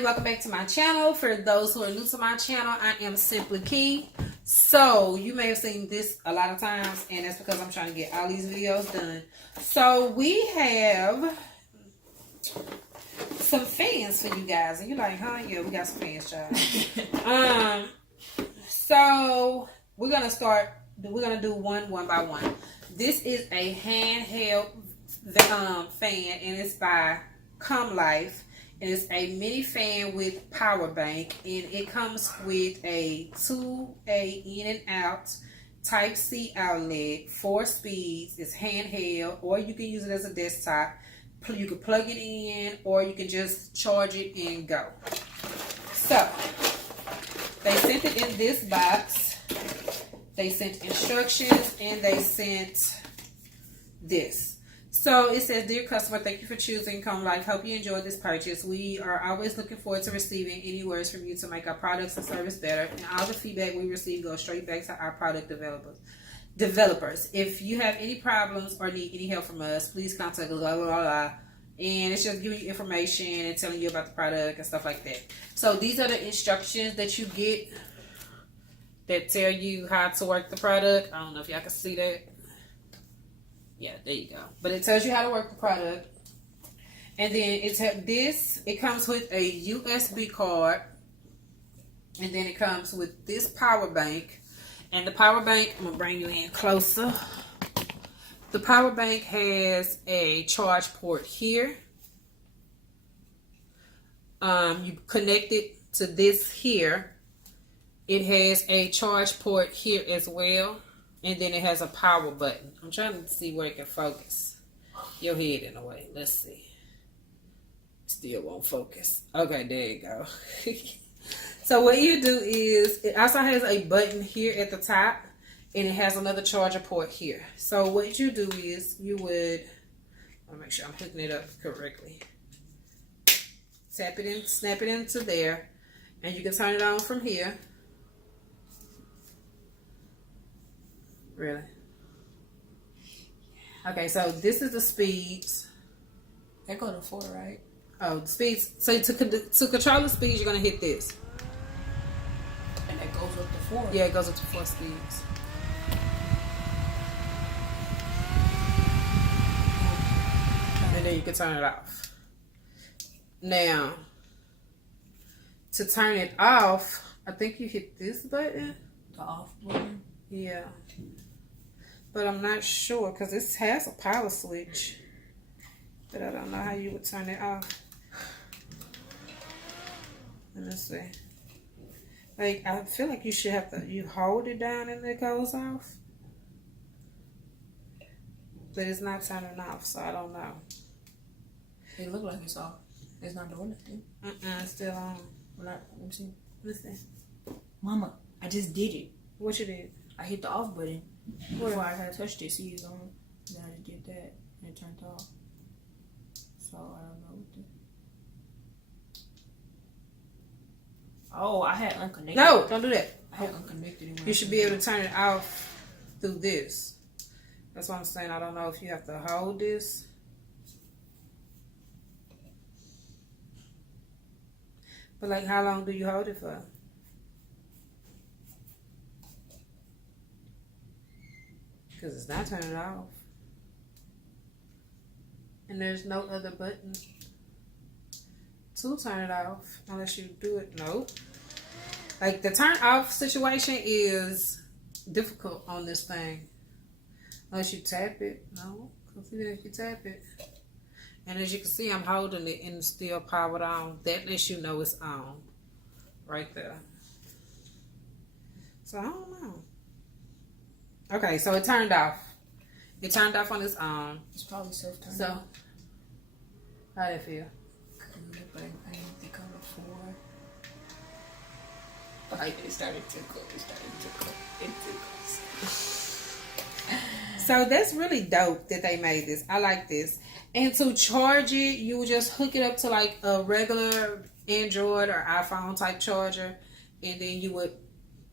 everybody, welcome back to my channel. For those who are new to my channel, I am simplikeii. So you may have seen this a lot of times, and that's because I'm trying to get all these videos done. So we have some fans for you guys, and you're like, huh? Yeah, we got some fans, child. So we're gonna do one by one. This is a handheld fan, and it's by ComLife. And it's a mini fan with power bank, and it comes with a 2A in and out type C outlet, 4 speeds. It's handheld, or you can use it as a desktop. You can plug it in, or you can just charge it and go. So they sent it in this box. They sent instructions, and they sent this. So it says, dear customer, thank you for choosing ComLife. Hope you enjoyed this purchase. We are always looking forward to receiving any words from you to make our products and service better. And all the feedback we receive goes straight back to our product developers. If you have any problems or need any help from us, please contact us, blah, blah, blah, blah. And it's just giving you information and telling you about the product and stuff like that. So these are the instructions that you get that tell you how to work the product. I don't know if y'all can see that. Yeah, there you go. But it tells you how to work the product. And then it comes with a USB card. And then it comes with this power bank. And the power bank, I'm going to bring you in closer. The power bank has a charge port here. You connect it to this here. It has a charge port here as well. And then it has a power button. I'm trying to see where it can focus your head in a way. Let's see. Still won't focus. Okay, there you go. So what you do is, it also has a button here at the top. And it has another charger port here. So what you do is, you would, I'll make sure I'm hooking it up correctly. Tap it in, snap it into there. And you can turn it on from here. Really? Okay, so this is the speeds. That go to 4, right? Oh, the speeds. So to control the speeds, you're going to hit this. And that goes up to 4. Yeah, it goes up to 4 speeds. And then you can turn it off. Now, to turn it off, I think you hit this button. The off button? Yeah. But I'm not sure, because this has a power switch. But I don't know how you would turn it off. Let me see. Like, I feel like you should have to, you hold it down and it goes off. But it's not turning off, so I don't know. It look like it's off. It's not doing nothing. It's still on. Let me see. Listen. Mama, I just did it. What you did? I hit the off button. Where? Before I had touched it, see it's on. Then I just did that, and it turned off. So I don't know what the... Oh, I had unconnected. No, don't do that. I had unconnected. You should be able to turn it off through this. That's what I'm saying. I don't know if you have to hold this. But like, how long do you hold it for? Because it's not turning off. And there's no other button to turn it off unless you do it. No. Like, the turn off situation is difficult on this thing. Unless you tap it. No. Because even if you tap it. And as you can see, I'm holding it and it's still powered on. That lets you know it's on. Right there. So, I don't know. Okay, so it turned off. It turned off on its own. It's probably self-turned. So, how did it feel? But I need to come to 4. Like, it started to go. It tickles. So that's really dope that they made this. I like this. And to charge it, you would just hook it up to like a regular Android or iPhone type charger, and then you would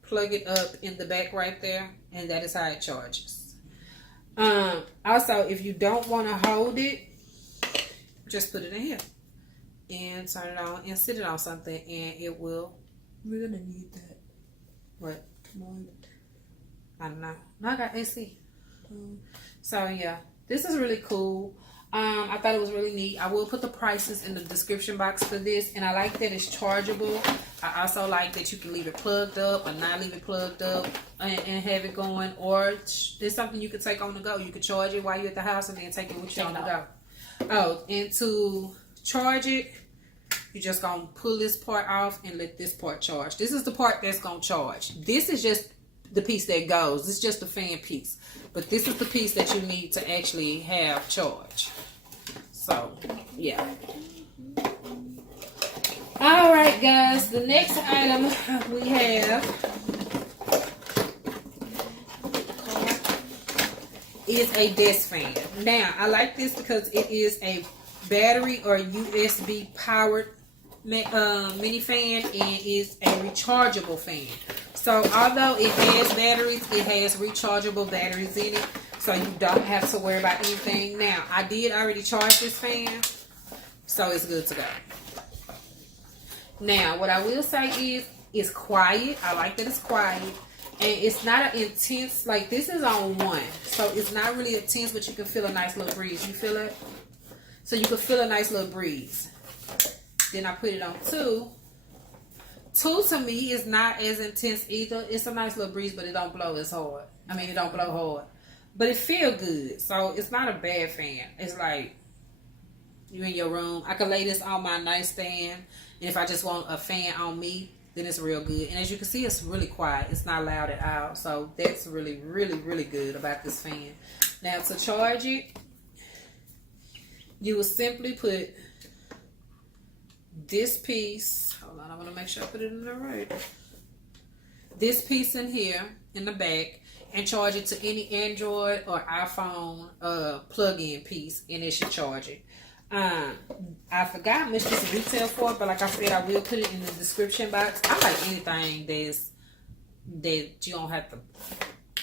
plug it up in the back right there, and that is how it charges. Also, if you don't want to hold it, just put it in here. and turn it on and sit it on something, and it will. We're gonna need that. What? Tonight. I don't know. No, I got AC. So yeah, this is really cool. I thought it was really neat. I will put the prices in the description box for this, and I like that it's chargeable. I also like that you can leave it plugged up or not leave it plugged up and have it going, or it's something you can take on the go. You can charge it while you're at the house and then take it with you on the go. Oh, and to charge it, you're just gonna pull this part off and let this part charge. This is the part that's gonna charge. This is just the piece that goes. It's just the fan piece, but this is the piece that you need to actually have charge. So yeah. All right, guys, the next item we have is a desk fan. Now I like this because it is a battery or USB powered mini fan, and is a rechargeable fan. So although it has batteries, it has rechargeable batteries in it, so you don't have to worry about anything. Now, I did already charge this fan, so it's good to go. Now, what I will say is, it's quiet. I like that it's quiet. And it's not an intense, like this is on 1. So it's not really intense, but you can feel a nice little breeze. You feel it? So you can feel a nice little breeze. Then I put it on 2. 2 to me is not as intense either. It's a nice little breeze, but it don't blow as hard. I mean, it don't blow hard. But it feel good. So it's not a bad fan. It's like you in your room. I can lay this on my nightstand. And if I just want a fan on me, then it's real good. And as you can see, it's really quiet. It's not loud at all. So that's really, really, really good about this fan. Now to charge it, you will simply put this piece, hold on, I want to make sure I put it in the right, this piece in here in the back, and charge it to any Android or iPhone plug-in piece, and it should charge it. I forgot how much this retail for, but like I said, I will put it in the description box. I like anything that you don't have to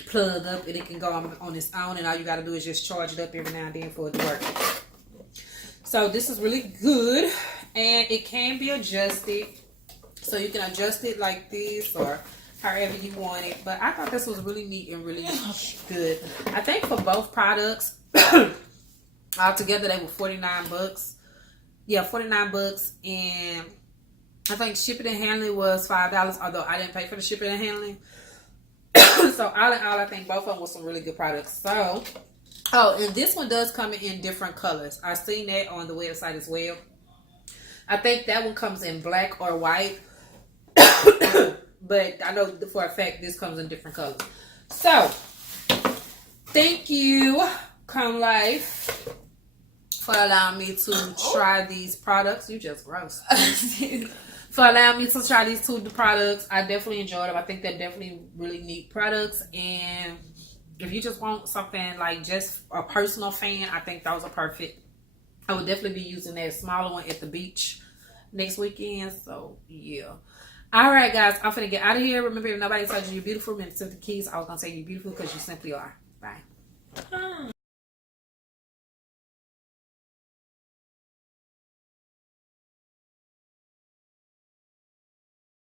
plug up, and it can go on its own, and all you got to do is just charge it up every now and then for it to work. So this is really good, and it can be adjusted, so you can adjust it like this or however you want it. But I thought this was really neat and really good. I think for both products altogether they were $49. Yeah, $49, and I think shipping and handling was $5, although I didn't pay for the shipping and handling. So all in all, I think both of them were some really good products. So and this one does come in different colors. I've seen that on the website as well. I think that one comes in black or white. But I know for a fact this comes in different colors. So, thank you, ComLife, for allowing me to try these products. You just gross. For allowing me to try these 2 products. I definitely enjoyed them. I think they're definitely really neat products. And if you just want something like just a personal fan, I think those are perfect. I would definitely be using that smaller one at the beach next weekend. So, yeah. All right, guys. I'm finna get out of here. Remember, if nobody told you you're beautiful, remember, simply keys. I was going to say you're beautiful because you simply are. Bye.